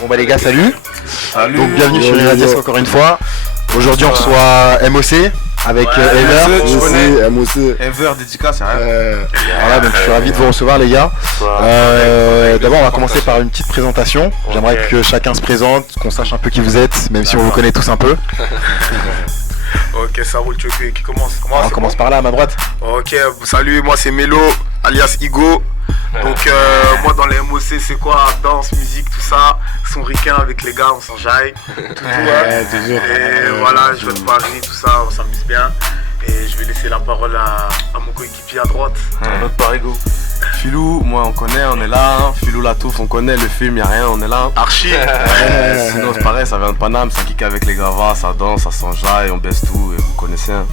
Bon bah les gars, salut. Donc bienvenue sur Irradias encore une fois. Aujourd'hui on reçoit MOC avec Ever. Ever dédicace, hein. Voilà, donc je suis ravi de vous recevoir les gars. D'abord on va commencer par une petite présentation. J'aimerais que chacun se présente, qu'on sache un peu qui vous êtes, même si on vous connaît tous un peu. Ok, ça roule, tu veux qui commence? On commence par là à ma droite. Ok, salut, moi c'est Melo, alias Igo. Donc moi dans les MOC c'est quoi? Danse, musique, tout ça. Son ricain avec les gars, on s'enjaille. Tout. Et voilà, je viens de Paris, tout ça, on s'amuse bien. Et je vais laisser la parole à mon coéquipier à droite. Notre parigo. Filou, moi on connaît, on est là. Hein. Filou la touffe, on connaît le film, y'a rien, on est là. Archi. Sinon c'est pareil, ça vient de Paname, ça kick avec les gravats, ça danse, ça s'enjaille, on baisse tout et vous connaissez. Hein.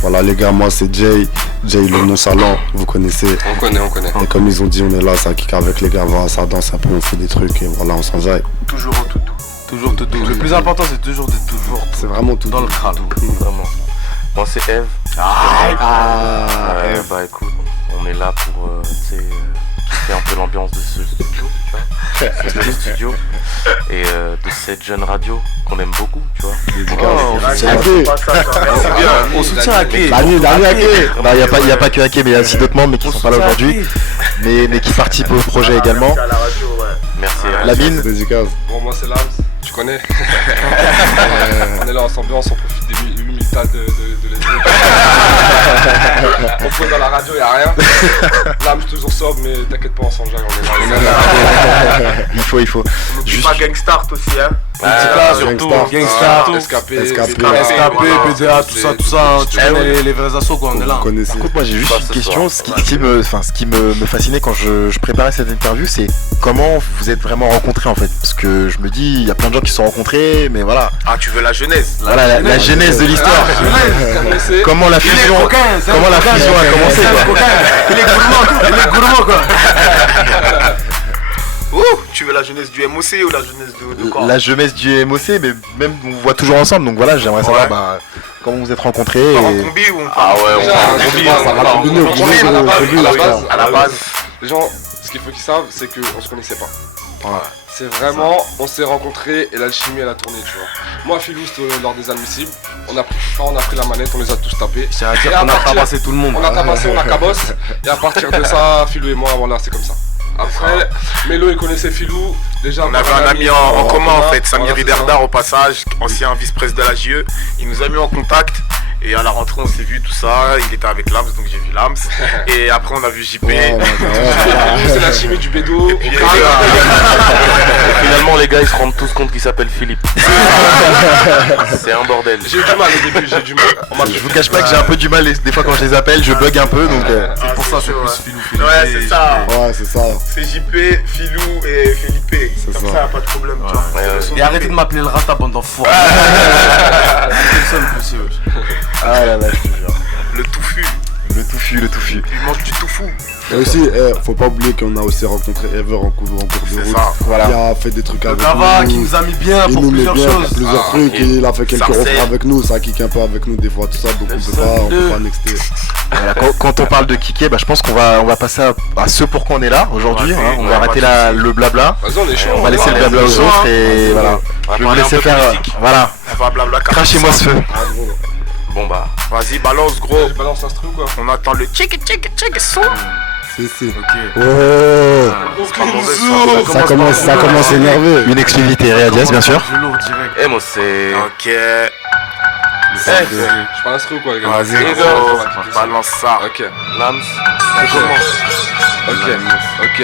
Voilà les gars, moi c'est Jay le nonchalant, vous connaissez. On connaît. Et comme ils ont dit, on est là, ça kick avec les gravats, ça danse un peu, on fait des trucs et voilà, on s'enjaille. Toujours au tout. Toujours tout. Le plus important c'est toujours de toujours. C'est vraiment tout dans le crâne. Vraiment. Moi c'est Eve. Bah écoute, on est là pour kiffer un peu l'ambiance de ce studio, tu vois. Ce studio et de cette jeune radio qu'on aime beaucoup, tu vois. On soutient Haké. Dernier Haké. Il n'y a pas que Haké, mais il y a aussi d'autres membres mais qui sont pas là aujourd'hui. Mais qui participent au projet également. Merci. Lamine. Dédicace. Bon, moi c'est Lams, tu connais. On est là en s'ambiance, on profite des militants de l'été. On fait dans la radio, y'a rien. Lams toujours sobre, mais t'inquiète pas, on s'enjaille, on est là. Il faut. On n'oublie pas Gangstart aussi, hein. Surtout Gangstar, SKP, PDA, tout ça, tu connais les vrais assos quoi, on est là. Par contre, moi j'ai juste une question, ce qui me fascinait quand je préparais cette interview, c'est comment vous êtes vraiment rencontrés en fait. Parce que je me dis, il y a plein de gens qui se sont rencontrés, mais voilà. Ah, tu veux la genèse? Voilà, la genèse de l'histoire. Comment la fusion a commencé quoi. Il est gourmand quoi. Tu veux la jeunesse du MOC ou la jeunesse de quoi? La jeunesse du MOC, mais même on voit toujours ensemble, donc voilà, j'aimerais savoir comment vous êtes rencontrés. En combi ou à la base, les gens, ce qu'il faut qu'ils savent, c'est qu'on se connaissait pas. C'est vraiment, on s'est rencontrés et l'alchimie elle a tourné, tu vois. Moi, Filou, c'était lors des admissibles, on a pris la manette, on les a tous tapés. C'est-à-dire qu'on a tabassé tout le monde. On a tabassé, on a cabosse, et à partir de ça, Filou et moi, voilà, c'est comme ça. Après, Melo il connaissait Filou, déjà on avait un ami en commun en fait, Samir Iderdar au passage, ancien vice-président de la JE. Il nous a mis en contact et à la rentrée on s'est vu tout ça, il était avec Lams donc j'ai vu Lams et après on a vu JP. C'est la chimie du bédo. Et finalement les gars ils se rendent tous compte qu'il s'appelle Philippe. C'est un bordel. J'ai eu du mal au début, Je vous cache pas que j'ai un peu du mal des fois quand je les appelle, je bug un peu donc c'est pour ça c'est plus Filou. Ouais c'est ça. Ouais c'est ça. C'est JP, Filou et Felipe. Comme ça, pas de problème. Et arrêtez de m'appeler le rata bande d'enfoirés. Ah là là, je te jure. Le touffu. Il mange du tofu. Et aussi, faut pas oublier qu'on a aussi rencontré Ever en cours de route. Voilà. Il a fait des trucs avec nous. Qui nous a mis bien pour plusieurs choses. Plusieurs trucs, et il a fait quelques refrains avec nous, ça kick un peu avec nous des fois, tout ça, donc on peut pas nexter. Voilà, quand on parle de kicker, je pense qu'on va passer à ce pour quoi on est là aujourd'hui. On va arrêter le blabla. Vas-y, on est chaud. On va laisser le blabla aux autres et voilà. Je vais vous laisser faire. Voilà. On va blabla. Crachez-moi ce feu. Bon bah, vas-y, balance gros. Je balance un truc ou quoi? On attend le check son. C'est. Ok. Ça commence à énerver. Une exclusivité Irradias bien sûr. moi c'est... Ok. Je balance un truc ou quoi les gars? Vas-y, balance ça. Ok. Lams, Ok.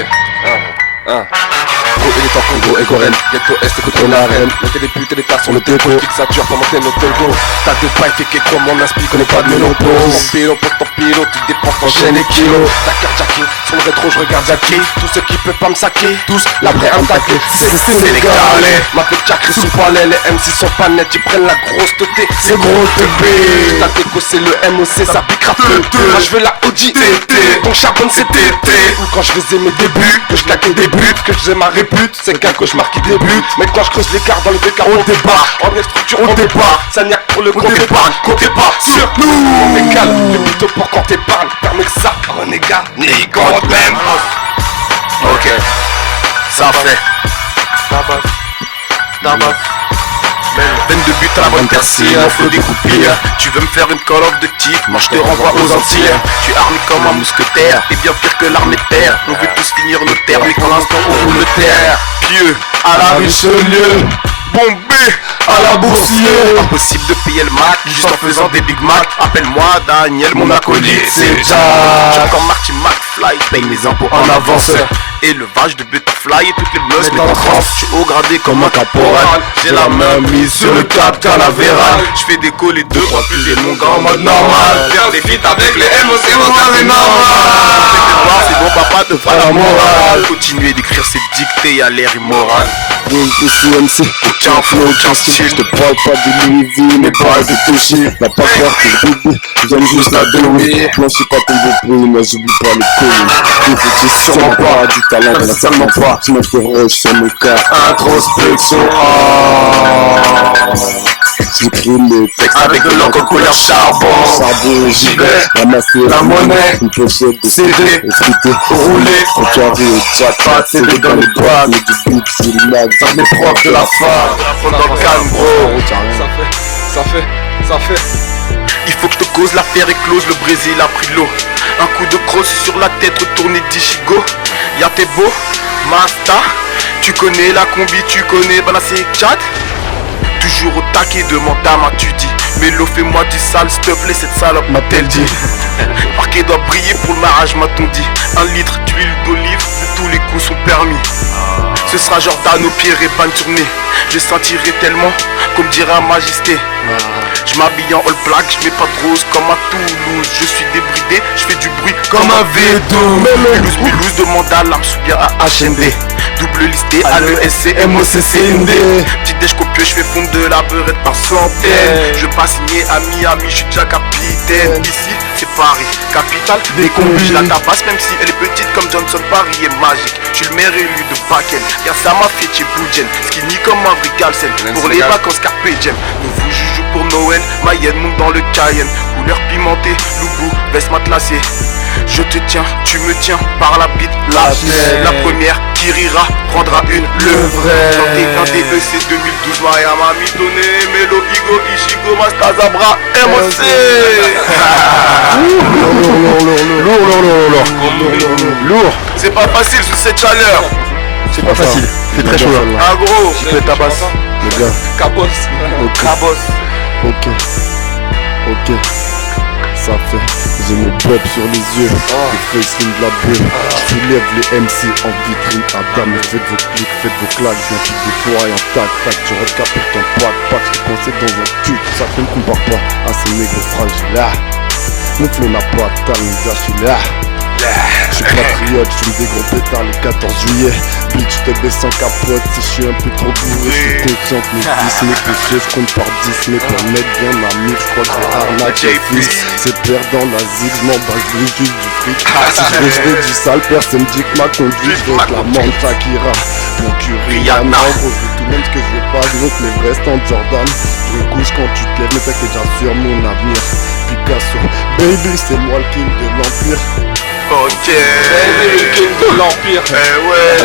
Gros, il est en Congo et Goren, ghetto Est, écoute la reine. Mettez des putes et des tasses sur le déco, fixature pour monter nos tego. T'as deux pailles, fait qu'est comme on inspire, connais pas de ménopause. Mon pilo pour ton pilo, tu dépenses ton chaîne et kilos. Ta carte Jackie, sur le rétro je regarde Jackie. Tous ceux qui peuvent pas me saquer, tous l'après un taquet. C'est sénégalais, ma petite Jackie sous palais. Les MC sont pas nets, ils prennent la grosse teuté. C'est gros teubé. Ta déco c'est le MOC, ça piquera peu. Moi je veux la Audi TT, ton charbonne c'est TT. Ou quand je faisais mes débuts, que je claquais des buts, que je faisais ma répute. C'est qu'un cauchemar qui débute. Mais quand je creuse l'écart dans le décar, on débarque. En structure, on débarque. Ça n'y a que pour le compte épargne. Comptez pas sur nous. On est calme, le mytho pour quand t'épargnes. Permet que ça, renégat, ni quand même. Ok, ça fait. ça passe. Damas. 22 buts à la bonne percée, un flot découpé. Tu veux me faire une call of Duty, moi je te renvoie aux Antilles. Tu es armé comme un mousquetaire, et bien pire que l'armée de terre. On veut tous finir nos terres, mais pour l'instant on roule le terre. Pieux, à la Richelieu, bombé, à la Boursier. Impossible de payer le Mac, juste en faisant des Big Mac. Appelle-moi Daniel, mon acolyte, c'est Jack. J'ai encore Marty McFly, paye mes impôts en avance. Élevage de butterfly et toutes les meufs mettent en transe. Je suis haut gradé comme un caporal, j'ai la main mise sur le cap canavéral. Je fais décoller 2, 3 plus et mon gars en mode normal. Faire des feats avec les MOC, mon gars c'est normal. C'est bon papa, te fera la morale. Continuer d'écrire ses dictées, y'a l'air immoral. MC, aucun flow, aucun style. Je te parle pas de Louis V, mais pas de toucher. N'a pas peur que je double, j'aime juste la douiller. Non, je suis pas ton beau prix, mais j'oublie pas les collines. Défaitis sûrement pas, du talent, y'en a tellement pas. Tu m'interroges sur mon cas, introspection. J'écris les textes avec de l'encre couleur charbon. J'y vais, ramasser la monnaie, une pochette de CD, effrité, roulé, au carré, au jackpot, CD dans les bras, mais du beat sur le mag, dans mes profs de la fac. Dans le calme, bro. Ça fait. Il faut que je te cause, l'affaire est close, le Brésil a pris l'eau. Un coup de crosse sur la tête, retourné d'Ichigo. Y'a tes beau, Masta. Tu connais la combi, tu connais Banassé Tchad. Toujours au taquet de mon dame, tu dis. Mélo, fais-moi du sale, s'il te plaît, cette salope m'a-t-elle dit. Parquet doit briller pour le mariage, m'a-t-on dit. 1 litre d'huile d'olive, de tous les coups sont permis. Ce sera Jordan au pied et panne tournée. Je sentirai tellement, comme dirait un majesté. Je m'habille en all black, je mets pas de rose comme à Toulouse. Je suis débridé, je fais du bruit comme un V12. Mulhouse demande à l'âme, bien à HND. Double listé à l'ESC, MOCCND. Petit déj copieux, je fais fondre de la beurette par centaines. Je pas signé à Miami, je suis déjà capitaine. Ici, c'est Paris, capitale des combis. Je la tabasse même si elle est petite comme Johnson, Paris est magique. Je suis le maire élu de Bakken. Y'a ça ma fille chez Blue Gen. Skinny comme un vrai Galsen. Pour les vacances Carpe Diem. Nouveau joujou pour Noël, Mayenne monte dans le Cayenne. Couleur pimentée, Loubou, veste matelassée. Je te tiens, tu me tiens par la bite, la première qui rira prendra une, le vrai. Chanté un DEC 2012, Miami Mitone, Mélo, Igo, Ichigo, Mastazabra, MOC. Lourd. C'est pas facile sous cette chaleur. C'est pas facile, c'est très chaud là. Ah gros, Tu peux tabasser. Les gars, Cabos. ok. Ça fait, j'ai mon peuple sur les yeux, le facing de la bulle. Je soulève les MC en vitrine à dame. Faites vos clics, faites vos claques, je viens tout déployer en tac. Je recapte pour ton pack, je te conseille dans un cul. Ça ne compare pas à ces nègres fragiles là. Mon flow n'a pas de talent, gars, je suis là. Je suis patriote, je fume des gros pétards le 14 juillet. Bitch, je te baisse sans capote si je suis un peu trop bourré. Je suis conscient que mes fils, mes péchés, je compte par 10. Mais pour mettre bien ma mire, je crois que j'ai arnaqué fils. C'est perdant la zig, je m'en bats, je veux juste du fric. Si je veux du sale, personne dit que ma conduite. Je veux que la menthe Shakira, mon cul Rihanna. Gros, je veux tout même ce que je veux pas, je veux que les vrais stands Jordan. Je me couche quand tu te lèves, mais t'inquiète déjà sur mon avenir. Picasso, baby, c'est moi le king de l'empire. Ok. Baby, le king de l'empire. Ouais.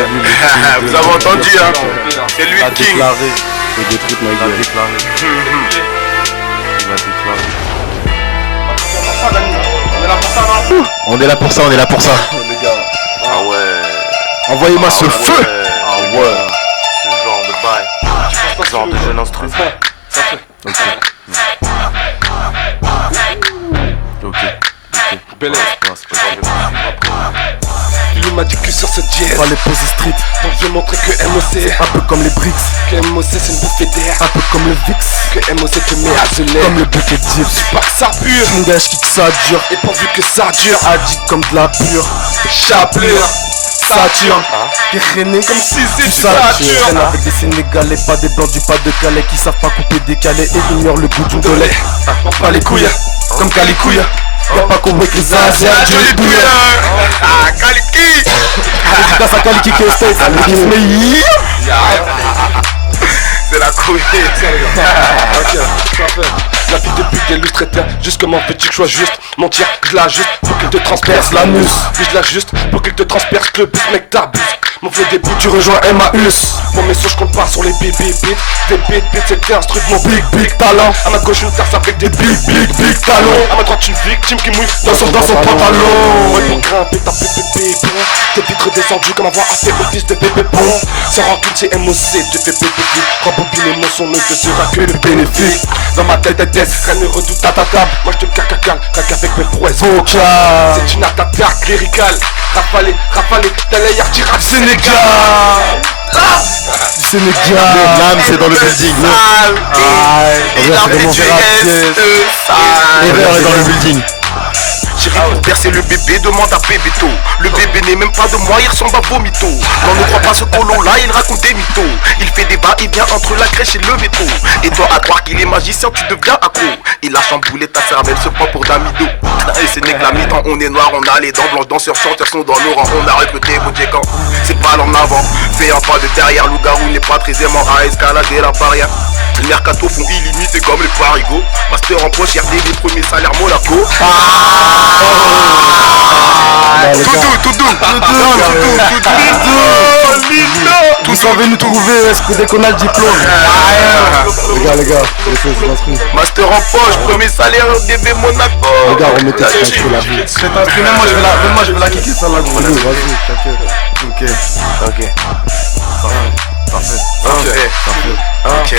Vous avez entendu hein. C'est lui le king. Et des trucs Il a déclaré. On est là pour ça. les gars. Ah ouais. Envoyez-moi ce feu. Ah ouais. Ce genre de bail. Ce genre de jeune instru. Ok. Belle C'est pas grave. Il m'a dit que sur ce jet, Pas les poser street, donc je montrais que MOC, un peu comme les bricks, que MOC c'est une bouffée d'air, un peu comme le VIX, que MOC te met à geler, comme le bouquet de dips. pas que ça pure, Mon gars, je kick ça dure, et pourvu que ça dure, addict comme de la pure, chaplure, Saturne, t'es rené comme si c'est du Saturne. Saturne. Avec des Sénégalais, pas des blancs du pas de Calais qui savent pas couper décalé et ignorent le goût du dolé. Pas les couilles, Comme Calicouille, y'a pas compris que les Asiens, Dieu les douilles. Ah, Kaliki. Dédicace à Kaliki qui est state, mais C'est la couille. Ok, ça fait. La vie de pute illustre terre, juste comme un petit choix juste. Mentir, je l'ajuste pour qu'il te transperce l'anus. Puis je l'ajuste pour qu'il te transperce le bus, mec t'abuses. Mon flow début, tu rejoins Emmaüs. Mon message compte pas sur les bip bip bip. Des beat beat, c'est un truc, mon big talent. À ma gauche une tasse avec des big talons. À ma droite une victime qui mouille dans son pantalon. Ouais, pour grimper ta pépépé bon. Tes vitres descendues comme avoir fait office de bébé bon. Sans rancune c'est MOC, tu fais pépé. Rembobiner mon son ne te sera que le bénéfice. Dans ma tête, rien ne redoute ta table. Moi je te cacacal, cac avec mes prouesses vocales. C'est une attaque lyricale. Rafalé, t'as les yards rap Sénégal. Du Sénégal. L'âme c'est dans le building. Il a fait du S-E. Ever est dans le building. Chérie, pour percer le bébé, demande à Bébéto. Le bébé n'est même pas de moi, il ressemble à Vomito. Non, ne crois pas ce colo-là, il raconte des mythos. Il fait des va-et-vient entre la crèche et le veto. Et toi, à croire qu'il est magicien, tu deviens accro. Il a chamboulé ta cervelle, se prend pour Damido. Et c'est nègre la mi-temps, on est noir, on a les dents blanches, danseurs, chanteurs sont dans nos rangs. On a recruté Boudjekan, c'est pas en avant. Fais un pas de derrière, loup-garou n'est pas très aimant à escalader la barrière. Les mercato font illimité comme les parigots. Master en poche, RD, les premiers salaires Monaco. Tout doux. Vous savez nous trouver, est-ce que dès qu'on a le diplôme? Les gars, laissez l'instru. Master en poche, premier salaire DB Monaco. Les gars, remettez ce instru là. Cet instru, même moi je vais la kicker ça là, gros. Vas-y, t'inquiète. Ok. Ok.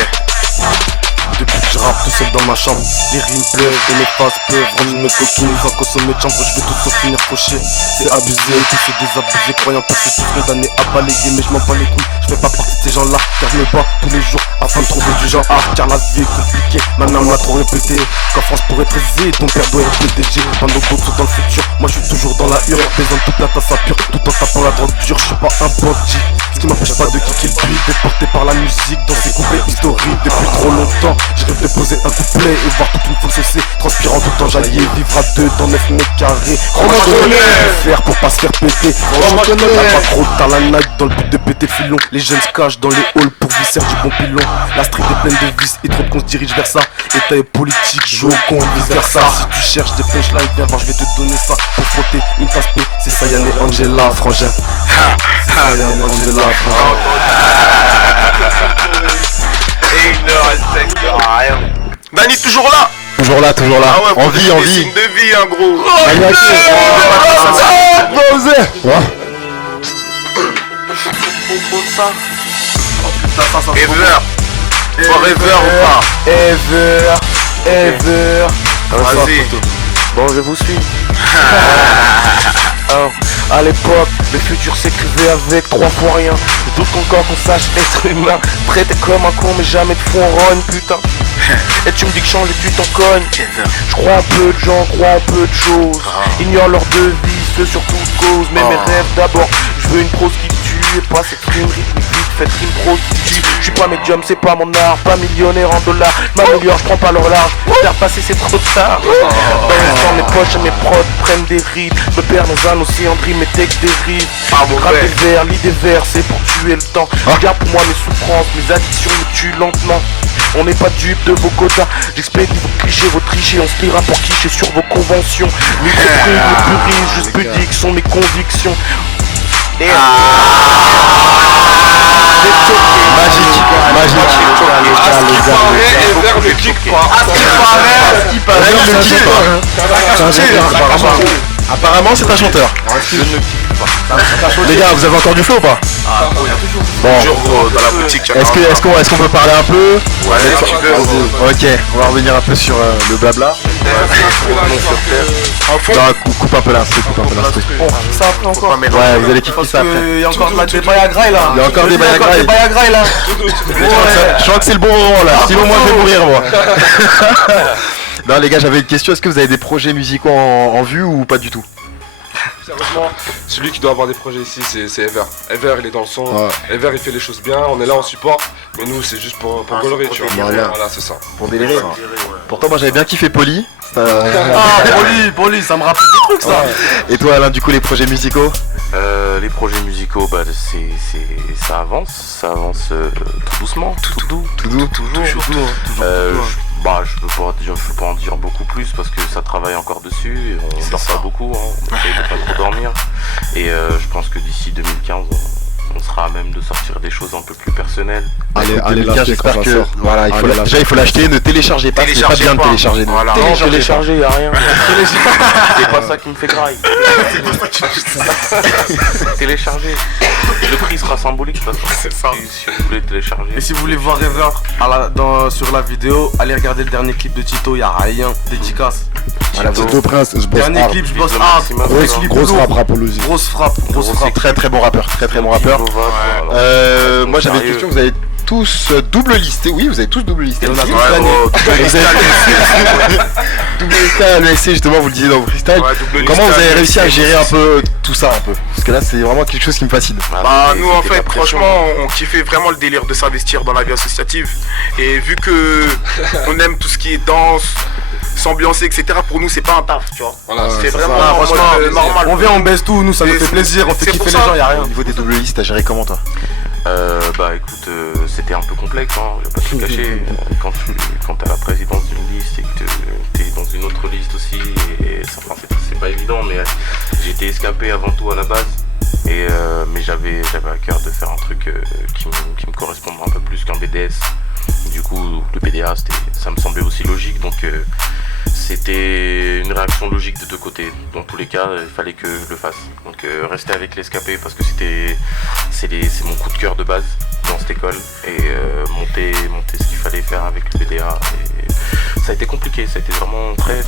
Depuis que je rappe tout seul dans ma chambre, les rimes pleuvent et mes faces peuvent rendre mes coquines. Va consommer de chambre, je vais tout sauf finir fauché. C'est abusé, tous ces désabusés croyant passer tous condamnés à balayer. Mais je m'en bats les couilles, je fais pas partie de ces gens là. Car je me bats tous les jours afin de trouver du genre art. Car la vie est compliquée, ma mère m'a trop répété qu'en France pour être aisé, ton père doit être PDG. Pendant que d'autres sont dans le futur, moi je suis toujours dans la hure. Besoin de toute la tasse à pure, tout en tapant la drogue dure. Je suis pas un bandit, ce qui m'empêche pas de kicker le beat. D'être porté par la musique dans ces couplets historiques depuis trop longtemps. Je rêve de poser un couplet et voir toute une foule cesser, transpirant tout enjaillé, vivre à deux dans 9 mètres carrés. Faire pour pas se faire péter. T'as pas trop dans la night dans le but de péter le filon. Les jeunes se cachent dans les halls pour visser du bon pilon. La street est pleine de vices et trop qu'on se dirige vers ça. État est politique, joue au con, vice versa. Si tu cherches des punchlines, viens voir, je vais te donner ça. Pour frotter une tasse P, c'est Sayan et Angela, frangin. Sayan et Angela, frangin. Et il ne respecte rien. Dani toujours là. Toujours là. Ah ouais, En vie. signe de vie, hein, gros. Ever. Forever ou pas? Ever. Vas-y. Bon, je vous suis. À l'époque, le futur s'écrivait avec 3 fois rien. Je doute encore qu'on sache être humain. Traité comme un con mais jamais de fou en rogne, putain. Et tu me dis que change et tu t'en cognes. Je crois en peu de gens, crois en peu de choses. Ignore leur devis, ceux sur toute cause. Mais mes rêves d'abord, je veux une prose qui tue. Et pas cette rime rythmique, faites rime prostitue. Je suis pas médium, c'est pas mon art. Pas millionnaire en dollars, m'améliore, je prends pas leur large. Faire passer c'est trop tard. Dans mes poches et mes prods prennent des rides. Me perds dans un océan de rimes, mes textes dérivent. Rap des vers, lis des vers, c'est pour tuer le temps. Regarde pour moi mes souffrances, mes addictions me tuent lentement. On n'est pas dupe de vos quotas. J'expédie vos clichés, vos trichés. On se lira pour quicher sur vos conventions. Mes prudes, mes purines, juste pudiques sont mes convictions. Magique. À ce qui paraît, Ever ne kick pas. À ce qui paraît, ne kick pas. Apparemment c'est un chanteur. Les gars, vous avez encore du flow ou pas? Bon, toujours dans la boutique. Est-ce qu'on peut parler un peu? Ouais, si tu veux. Ok, on va revenir un peu sur le blabla. Coupe un peu l'instru, Ça après encore. Ouais, vous allez kiffer ça après. Il y a encore des bails à graille là. Il y a encore des bails à graille là. Je crois que c'est le bon moment là, sinon moi je vais mourir moi. Non les gars, j'avais une question, est-ce que vous avez des projets musicaux en vue ou pas du tout? Sérieusement, celui qui doit avoir des projets ici, c'est Ever. Ever, il est dans le son. Ouais. Ever, il fait les choses bien. On est là, on support. Mais nous, c'est juste pour colorer, tu vois. Voilà, c'est ça. Pour délirer. Ouais. Pourtant, moi, j'avais bien kiffé Poli. Poli, ça me rappelle des trucs, ça. Ouais. Et toi, Alain, du coup, les projets musicaux? Les projets musicaux, bah, ça avance tout doucement, tout doux, toujours. Je peux pas en dire beaucoup plus parce que ça travaille encore dessus, on dort pas beaucoup, on essaye de pas trop dormir et je pense que d'ici 2015 on sera à même de sortir des choses un peu plus personnelles. Allez, j'espère que voilà, il faut l'acheter, ne téléchargez pas, c'est pas bien de télécharger. Voilà. Non, télécharger, y'a rien. C'est pas ça qui me fait graille. Télécharger. Le prix sera symbolique parce que c'est ça. Si vous voulez télécharger. Et si vous voulez voir Ever sur la vidéo, allez regarder le dernier clip de Tito, y'a rien. Dédicace. Voilà, Tito Prince, je bosse dernier hard. clip, je bosse hard. Grosse frappe rapologie. Grosse frappe. Très bon rappeur. Moi j'avais une question, vous avez tous double listé, oui vous avez tous double listé. On a tous gagné. Double listé à l'ESC justement, vous le disiez dans vos freestyle. Comment vous avez réussi à gérer un peu tout ça un peu? Parce que là c'est vraiment quelque chose qui me fascine. Bah nous en fait franchement on kiffait vraiment le délire de s'investir dans la vie associative. Et vu que on aime tout ce qui est danse, s'ambiancer, etc. Pour nous c'est pas un taf, tu vois. Voilà, c'est vraiment normal. On vient, on baisse tout, nous ça nous fait plaisir, on fait kiffer les gens, y'a rien. Au niveau des double listes, t'as géré comment toi? Bah écoute, c'était un peu complexe, hein, je vais pas te le cacher. Quand t'as la présidence d'une liste et que t'es dans une autre liste aussi, et c'est pas évident, mais j'étais escapé avant tout à la base. Mais j'avais à cœur de faire un truc qui me corresponde un peu plus qu'un BDS. Du coup, le PDA, ça me semblait aussi logique, donc c'était une réaction logique de deux côtés. Dans tous les cas, il fallait que je le fasse. Donc rester avec l'escapé parce que c'est mon coup de cœur de base dans cette école et monter ce qu'il fallait faire avec le PDA. Et ça a été compliqué, ça a été vraiment très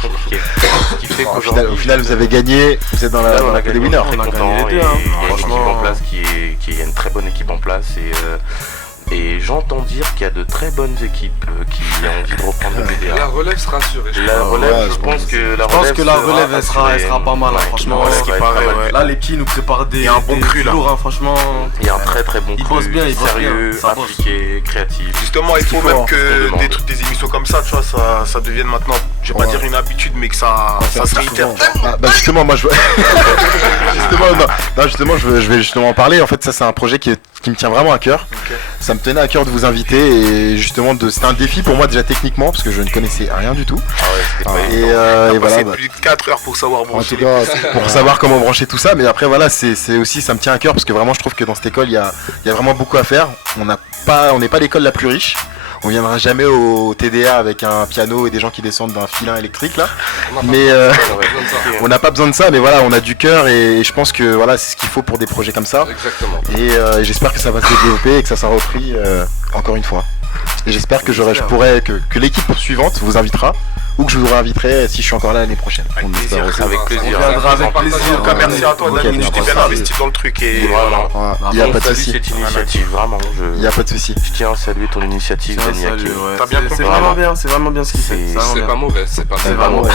compliqué. Ce qui fait au final, vous avez gagné, vous êtes dans la des winners. On a gagné les deux, hein. Il y a une équipe en place qui est une très bonne équipe en place et j'entends dire qu'il y a de très bonnes équipes qui ont envie de reprendre le PDA. La relève sera assurée. La relève, je pense que la relève elle sera pas mal, franchement. Là, les petits nous préparent des lourds, hein, franchement. Il y a un très bon cru, sérieux, appliqué, créatif. Justement, il faut même que des émissions comme ça, tu vois, ça devienne maintenant, je vais pas dire une habitude, mais que ça se réitère. Bah justement, moi je justement, je vais justement en parler. En fait, ça c'est un projet qui me tient vraiment à cœur. Ça me tenait à cœur de vous inviter et justement c'était un défi pour moi déjà techniquement parce que je ne connaissais rien du tout. Et voilà, plus de 4 heures pour savoir brancher pour savoir comment brancher tout ça, mais après voilà, c'est aussi ça me tient à cœur parce que vraiment je trouve que dans cette école il y a vraiment beaucoup à faire. On n'est pas l'école la plus riche. On viendra jamais au TDA avec un piano et des gens qui descendent d'un filin électrique là. Mais on n'a pas besoin de ça, mais voilà, on a du cœur et je pense que voilà, c'est ce qu'il faut pour des projets comme ça. Exactement. Et j'espère que ça va se développer et que ça sera repris encore une fois. Et j'espère que que l'équipe suivante vous invitera ou que je vous réinviterai si je suis encore là l'année prochaine. Avec plaisir. On viendra avec plaisir. Merci à toi Dani, tu t'es bien investi dans le truc et il n'y a pas de souci. Cette initiative, vraiment. Il n'y a pas de souci. Je tiens à saluer ton initiative, Dani. C'est vraiment bien ce qu'il fait. C'est pas mauvais, c'est pas mauvais.